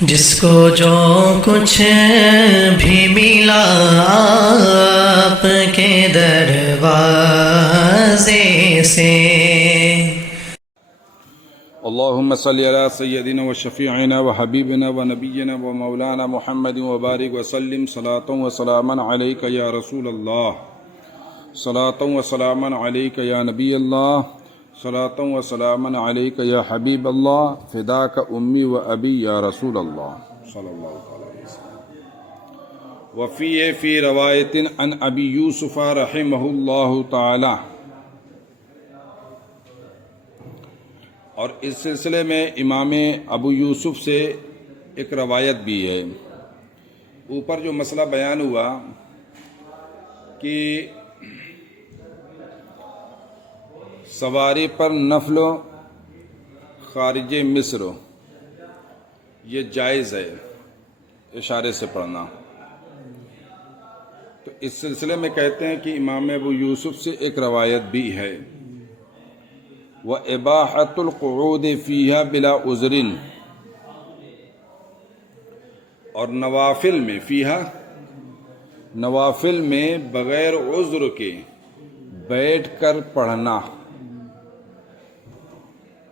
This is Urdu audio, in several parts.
جس کو جو کچھ بھی ملا آپ کے دروازے سے، اللهم صل على سيدنا وشفيعنا وحبيبنا ونبينا ومولانا محمد وبارك وسلم صلاة وسلاما عليك يا رسول الله، صلاة وسلاما عليك يا نبي الله، صلاة وسلاما عليك يا حبيب الله، فداك أمي وأبي يا رسول الله صلى الله عليه وسلم. وفي رواية عن أبي يوسف رحمه الله تعالى، اور اس سلسلے میں امام ابو یوسف سے ایک روایت بھی ہے. اوپر جو مسئلہ بیان ہوا کہ سواری پر نفل خارج مصر یہ جائز ہے اشارے سے پڑھنا، تو اس سلسلے میں کہتے ہیں کہ امام ابو یوسف سے ایک روایت بھی ہے، وَإِبَاحَةُ الْقُعُودِ فِيهَا بِلَا عُذْرٍ، اور نوافل میں نوافل میں بغیر عذر کے بیٹھ کر پڑھنا.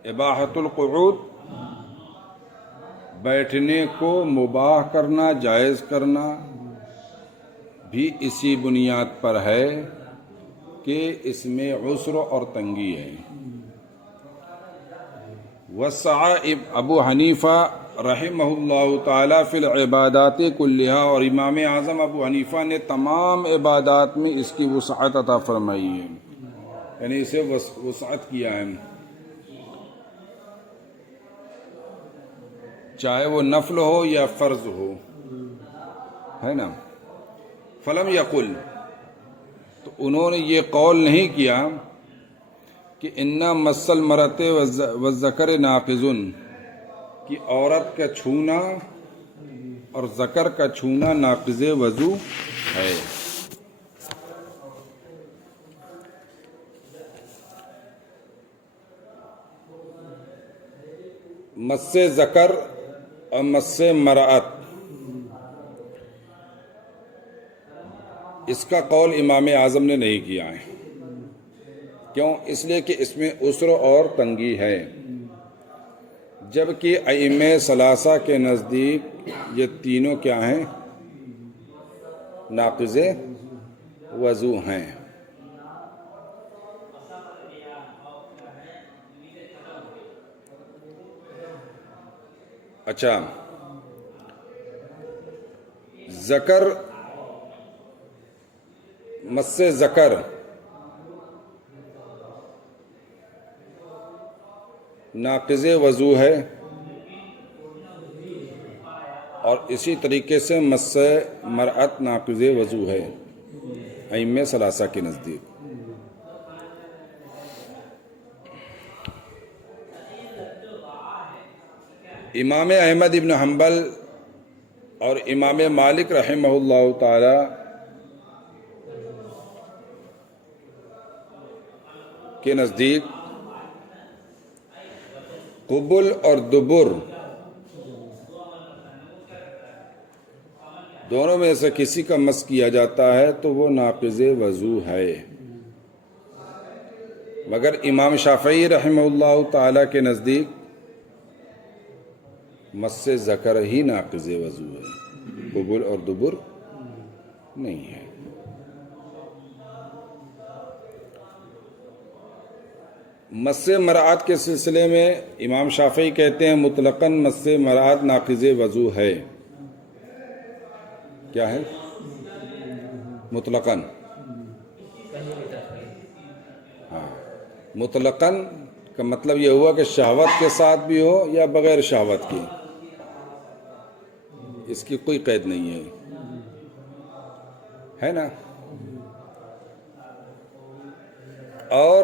اباحۃ القعود بیٹھنے کو مباح کرنا، جائز کرنا بھی اسی بنیاد پر ہے کہ اس میں عسر اور تنگی ہے. وسع ابو حنیفہ رحمہ اللہ تعالی فی العبادات کلہا، اور امام اعظم ابو حنیفہ نے تمام عبادات میں اس کی وسعت عطا فرمائی ہے، یعنی اسے وسعت کیا ہے، چاہے وہ نفل ہو یا فرض ہو، ہے نا. فلم یقل، تو انہوں نے یہ قول نہیں کیا کہ انا مس المرأۃ والذکر ناقض، کہ عورت کا چھونا اور ذکر کا چھونا ناقض وضو ہے. مس ذکر اور مس مرأت، اس کا قول امام اعظم نے نہیں کیا ہے. کیوں؟ اس لیے کہ اس میں عسر اور تنگی ہے، جبکہ ائمہ ثلاثہ کے نزدیک یہ تینوں کیا ہیں؟ ناقض وضو ہیں. اچھا، ذکر، مس ذکر ناقض وضو ہے، اور اسی طریقے سے مس مرأت ناقض وضو ہے ائمہ ثلاثہ کے نزدیک. امام احمد ابن حنبل اور امام مالک رحمہ اللہ تعالی کے نزدیک قبل اور دبر دونوں میں سے کسی کا مس کیا جاتا ہے تو وہ ناقض وضو ہے، مگر امام شافعی رحمہ اللہ تعالی کے نزدیک مس ذکر ہی ناقض وضو ہے، قبل اور دبر نہیں ہے. مس مرأت کے سلسلے میں امام شافعی کہتے ہیں مطلقاً مس مرأت ناقض وضو ہے. کیا ہے؟ مطلقاً. ہاں، مطلقاً کا مطلب یہ ہوا کہ شہوت کے ساتھ بھی ہو یا بغیر شہوت کے، اس کی کوئی قید نہیں ہے نا. اور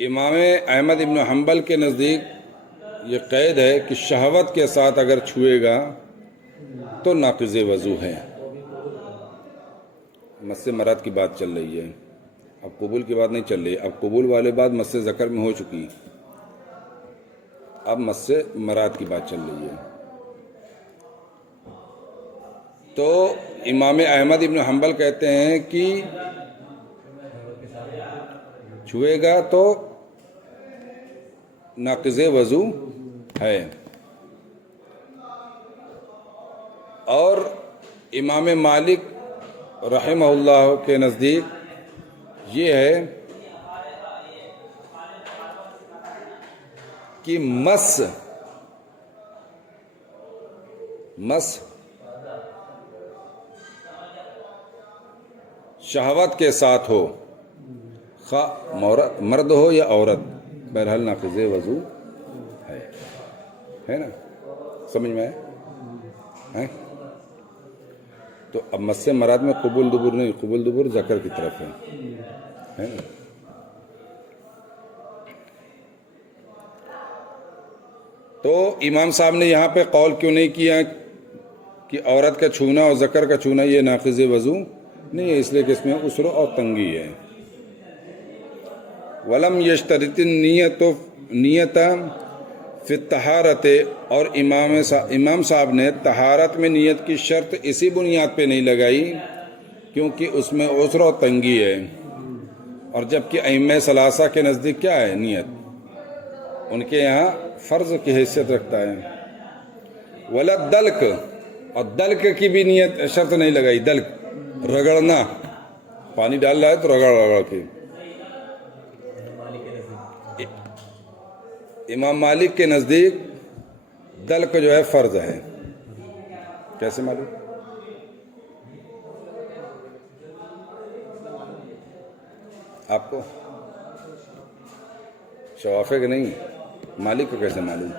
امام احمد ابن حنبل کے نزدیک یہ قید ہے کہ شہوت کے ساتھ اگر چھوئے گا تو ناقض وضو ہے. مس مراد کی بات چل رہی ہے. اب قبول کی بات نہیں چل رہی، اب قبول والے بات مس ذکر میں ہو چکی، اب مس مراد کی بات چل رہی ہے۔ تو امام احمد ابن حنبل کہتے ہیں کہ چھوئے گا تو ناقض وضو ہے، اور امام مالک رحمہ اللہ کے نزدیک یہ ہے کہ مس شہوت کے ساتھ ہو، خواہ مرد ہو یا عورت، بہرحال ناقض وضو ہے نا، سمجھ میں آئے؟ تو اب مس سے مراد میں قبول دبر نہیں، قبول دبر ذکر کی طرف ہے نا۔ تو امام صاحب نے یہاں پہ قول کیوں نہیں کیا کہ عورت کا چھونا اور ذکر کا چھونا یہ ناقض وضو نہیں ہے؟ اس لیے کہ اس میں عسر اور تنگی ہے۔ ولم یشترط نیت فی الطہارت، اور امام صاحب نے طہارت میں نیت کی شرط اسی بنیاد پہ نہیں لگائی کیونکہ اس میں عسر و تنگی ہے، اور جبکہ ائمہ ثلاثہ کے نزدیک کیا ہے نیت، ان کے یہاں فرض کی حیثیت رکھتا ہے۔ ولا دلک، اور دلک کی بھی نیت شرط نہیں لگائی، دلک رگڑنا، پانی ڈال رہا ہے تو رگڑ کے۔ امام مالک کے نزدیک دلک جو ہے فرض ہے۔ کیسے معلوم؟ آپ کو شوافے کے نہیں، مالک کو کیسے معلوم؟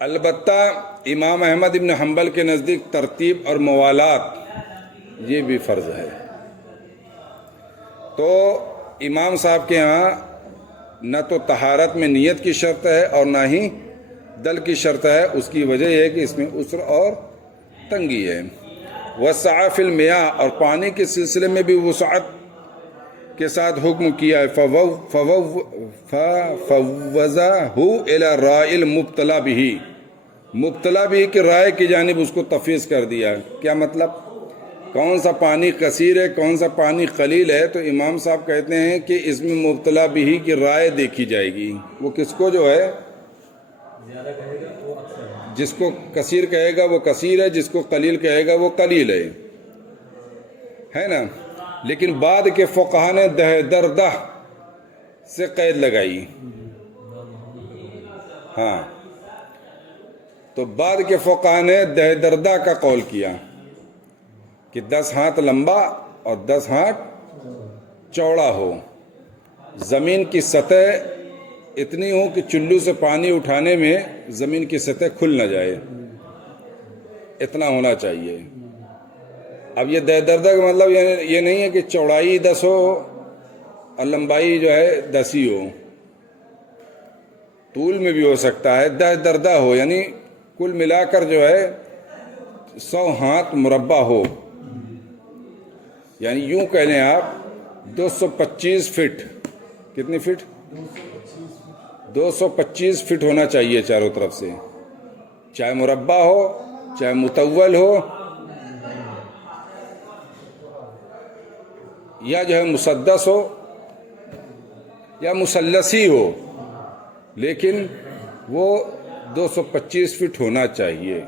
البتہ امام احمد ابن حنبل کے نزدیک ترتیب اور موالات یہ بھی فرض ہے۔ تو امام صاحب کے ہاں نہ تو طہارت میں نیت کی شرط ہے اور نہ ہی دل کی شرط ہے، اس کی وجہ یہ ہے کہ اس میں عسر اور تنگی ہے۔ وسع فی المیاہ، اور پانی کے سلسلے میں بھی وسعت کے ساتھ حکم کیا ہے، فوضہ الی الرائے المبتلا بہ، مبتلا بھی کی رائے کی جانب اس کو تفویض کر دیا۔ کیا مطلب؟ کون سا پانی کثیر ہے، کون سا پانی قلیل ہے؟ تو امام صاحب کہتے ہیں کہ اس میں مبتلا بھی کی رائے دیکھی جائے گی، وہ کس کو جو ہے جس کو کثیر کہے گا وہ کثیر ہے، جس کو قلیل کہے گا وہ قلیل ہے نا۔ لیکن بعد کے فقہا نے دہ دردہ سے قید لگائی، ہاں، تو بعد کے فقہا نے دہ دردہ کا قول کیا کہ 10 ہاتھ لمبا اور 10 ہاتھ چوڑا ہو، زمین کی سطح اتنی ہو کہ چلو سے پانی اٹھانے میں زمین کی سطح کھل نہ جائے، اتنا ہونا چاہیے۔ اب یہ دہ دردہ کا مطلب یہ نہیں ہے کہ چوڑائی 10 ہو اور لمبائی جو ہے 10 ہی ہو، طول میں بھی ہو سکتا ہے، دہ دردہ ہو یعنی کل ملا کر جو ہے 100 ہاتھ مربع ہو، یعنی یوں کہہ لیں آپ 225 فٹ، کتنی فٹ؟ 225 فٹ ہونا چاہیے چاروں طرف سے، چاہے مربع ہو چاہے مطول ہو یا جو ہے مسدس ہو یا مثلثی ہو، لیکن وہ 225 فٹ ہونا چاہیے،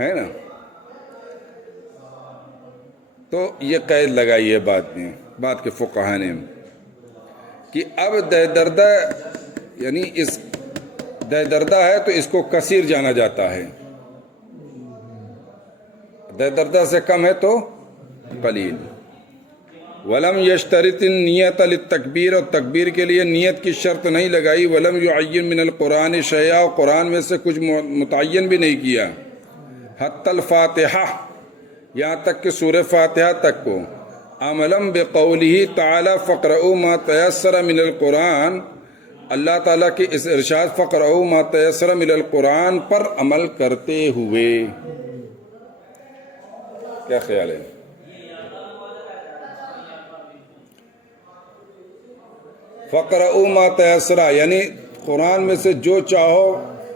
ہے نا۔ تو یہ قید لگائی ہے بعد کے فقہا نے کہ اب دہ دردہ یعنی اس دہ دردہ ہے تو اس کو کثیر جانا جاتا ہے، دہ دردہ سے کم ہے تو قلیل۔ ولم یشترط النیت للتکبیر، اور تکبیر کے لیے نیت کی شرط نہیں لگائی۔ ولم یعین من القرآن شیئا، اور قرآن میں سے کچھ متعین بھی نہیں کیا۔ حتی الفاتحہ، یہاں تک کہ سورہ فاتحہ تک کو۔ عملاً بقولہ تعالی فقرؤوا ما تیسر من القرآن، اللہ تعالیٰ کے اس ارشاد فقرؤوا ما تیسر من القرآن پر عمل کرتے ہوئے، کیا خیال ہے؟ فقرؤ ما تیسر، یعنی قرآن میں سے جو چاہو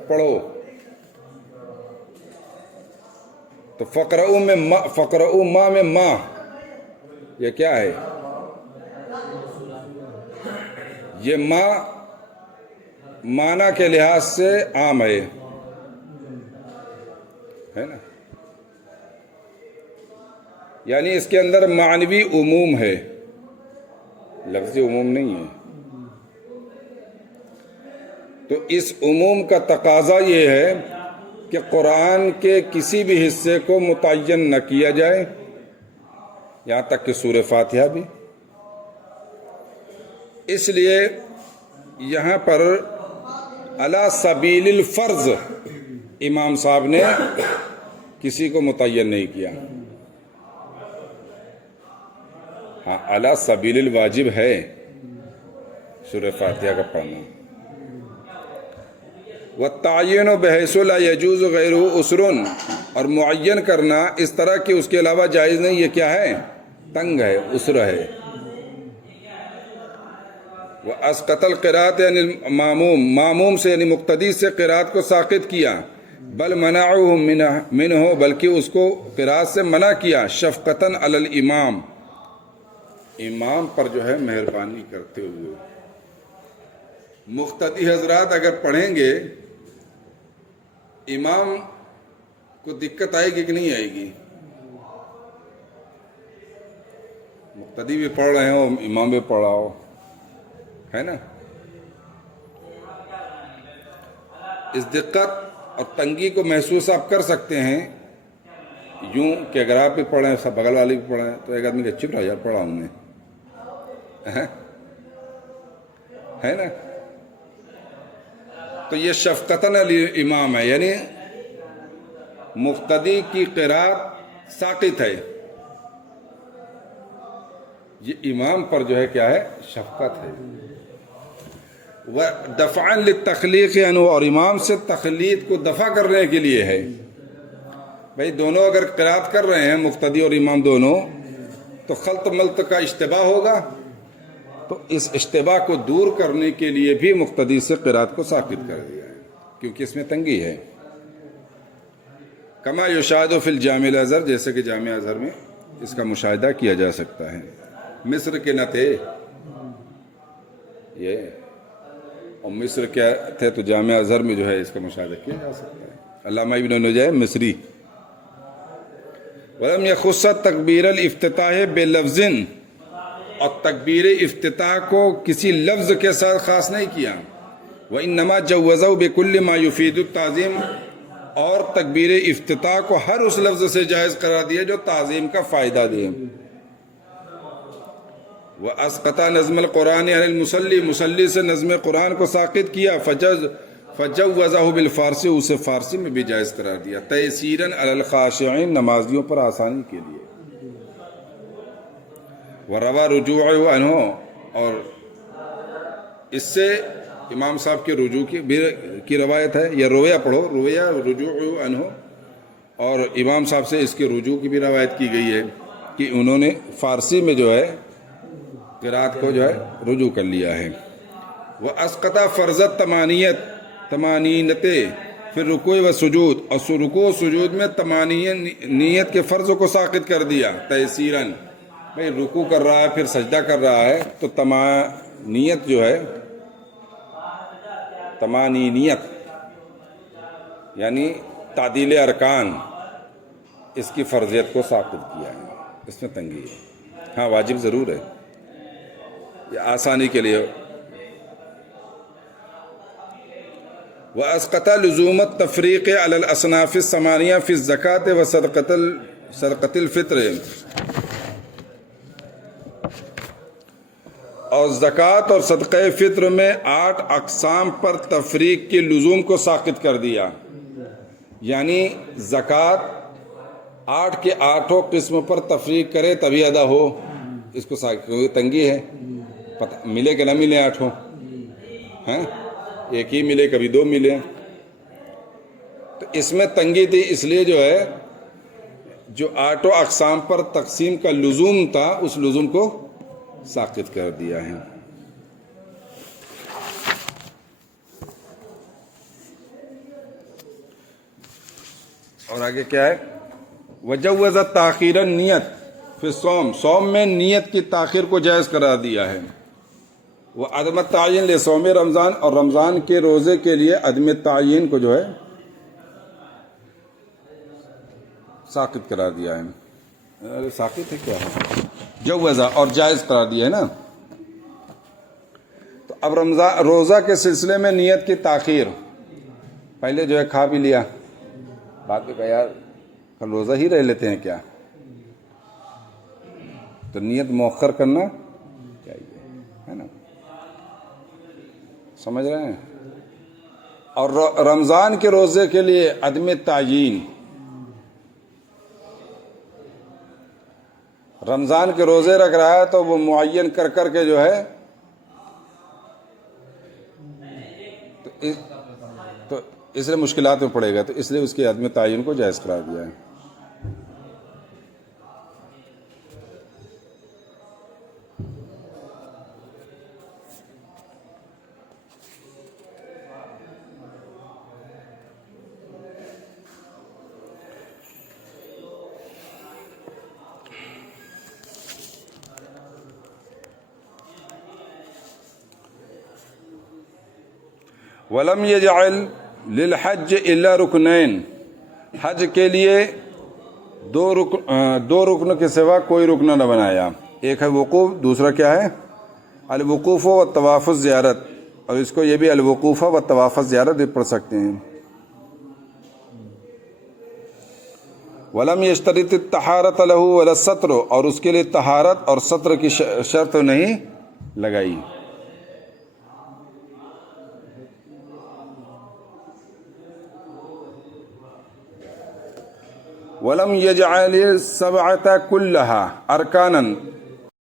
پڑھو. تو فقرؤ میں فقرؤ ما میں ما یہ کیا ہے؟ یہ ما معنی کے لحاظ سے عام ہے نا، یعنی اس کے اندر معنوی عموم ہے، لفظی عموم نہیں ہے. تو اس عموم کا تقاضا یہ ہے کہ قرآن کے کسی بھی حصے کو متعین نہ کیا جائے، یہاں تک کہ سورہ فاتحہ بھی. اس لیے یہاں پر علی سبیل الفرض امام صاحب نے کسی کو متعین نہیں کیا. ہاں علی سبیل الواجب ہے سورہ فاتحہ کا پڑھنا. والتعین بحیث لا یجوز غیرہ عسر، اور معین کرنا اس طرح کہ اس کے علاوہ جائز نہیں، یہ کیا ہے؟ تنگ ہے، عسر ہے. واسقط القراءۃ یعنی معموم سے یعنی مقتدی سے قراءت کو ساقط کیا، بل منعہ منہ، بلکہ اس کو قراءت سے منع کیا، شفقتاً علی الامام، امام پر جو ہے مہربانی کرتے ہوئے. مقتدی حضرات اگر پڑھیں گے امام کو دقت آئے گی کہ نہیں آئے گی؟ مقتدی بھی پڑھ رہے ہو، امام بھی پڑھ رہا ہو، ہے نا. اس دقت اور تنگی کو محسوس آپ کر سکتے ہیں یوں کہ اگر آپ بھی پڑھیں سب بغل والے بھی پڑھیں تو ایک آدمی کہ چپ رہا یار پڑھا ہوں میں، ہے نا. تو یہ شفقتاً علی امام ہے، یعنی مقتدی کی قرات ساقط ہے، یہ امام پر جو ہے کیا ہے؟ شفقت ہے. دفعاً للتخلیق عنہ، اور امام سے تخلیق کو دفع کرنے کے لیے ہے. بھئی دونوں اگر قرات کر رہے ہیں مقتدی اور امام دونوں، تو خلط ملط کا اشتباہ ہوگا، تو اس اشتباہ کو دور کرنے کے لیے بھی مقتدی سے قرات کو ساقط کر دیا ہے، کیونکہ اس میں تنگی ہے. کما یشاہد فی الجامع الازہر، جیسے کہ جامع ازہر میں اس کا مشاہدہ کیا جا سکتا ہے. مصر کے نہ تھے یہ، اور مصر کے تھے تو جامع ازہر میں جو ہے اس کا مشاہدہ کیا جا سکتا ہے. علامہ ابن نجیح مصری. ولم یخص تکبیر الافتتاح بلفظ، اور تکبیر افتتاح کو کسی لفظ کے ساتھ خاص نہیں کیا. وانما جوزہ بکل ما یفید التعظیم، اور تکبیر افتتاح کو ہر اس لفظ سے جائز قرار دیا جو تعظیم کا فائدہ دے. واسقط نظم القرآن عن المصلی، مصلی سے نظم قرآن کو ساقط کیا. فجوزہ بالفارسی، اسے فارسی میں بھی جائز قرار دیا. تیسیراً علی الخاشعین، نمازیوں پر آسانی کے لیے. وروا رجوع عنہ، اور اس سے امام صاحب کے رجوع کی روایت ہے، یا رویہ پڑھو، رویہ رجوع عنہ، اور امام صاحب سے اس کے رجوع کی بھی روایت کی گئی ہے کہ انہوں نے فارسی میں جو ہے قرات کو جو ہے رجوع کر لیا ہے. واسقط فرض تمانینت پھر رکوع و سجود، اور رکوع و سجود میں تمانینیت کے فرض کو ساقط کر دیا. تیسیراً، بھئی رکوع کر رہا ہے پھر سجدہ کر رہا ہے تو تمانینیت جو ہے، تمانینیت یعنی تعدیل ارکان، اس کی فرضیت کو ساقط کیا ہے. اس میں تنگی ہے. ہاں واجب ضرور ہے، یہ آسانی کے لیے. واسقط لزوم التفریق علی الاصناف الثمانیہ فی الزکاۃ و صدقۃ الفطر، اور زکوٰۃ اور صدقہ فطر میں 8 اقسام پر تفریق کے لزوم کو ساقط کر دیا. یعنی زکوٰۃ 8 کے 8 قسم پر تفریق کرے تبھی ادا ہو، اس کو تنگی ہے. پتہ ملے کہ نہ ملے 8، ہیں ایک ہی ملے کبھی 2 ملے، تو اس میں تنگی تھی. اس لیے جو ہے جو 8 اقسام پر تقسیم کا لزوم تھا اس لزوم کو ساقط کر دیا ہے. اور آگے کیا ہے؟ وجوز تاخیر النیت فی الصوم، صوم میں نیت کی تاخیر کو جائز قرار دیا ہے. وہ عدم تعین لصوم رمضان، اور رمضان کے روزے کے لیے عدم تعین کو جو ہے ساقط قرار دیا ہے. ساقط ہے کیا ہے؟ جوزہ اور جائز قرار دیا ہے نا. تو اب رمضان روزہ کے سلسلے میں نیت کی تاخیر، پہلے جو ہے کھا بھی لیا، بعد میں کہا یار کل روزہ ہی رہ لیتے ہیں کیا، تو نیت مؤخر کرنا چاہیے، ہے نا، سمجھ رہے ہیں. اور رمضان کے روزے کے لیے عدم تعین، رمضان کے روزے رکھ رہا ہے تو وہ معین کر کر کے جو ہے تو اس لیے مشکلات میں پڑے گا، تو اس لیے اس کے عدم تعین کو جائز قرار دیا ہے. ولم یجعل للحج الا رکنین، حج کے لیے دو رکن کے سوا کوئی رکن نہ بنایا. ایک ہے وقوف، دوسرا کیا ہے؟ الوقوف و طواف الزیارت، اور اس کو یہ بھی الوقوف و طواف الزیارت بھی پڑھ سکتے ہیں. ولم یشترط الطہارۃ لہ ولا الستر، اور اس کے لیے طہارت اور ستر کی شرط نہیں لگائی. ولم یجعل السبعۃ کلھا ارکانا،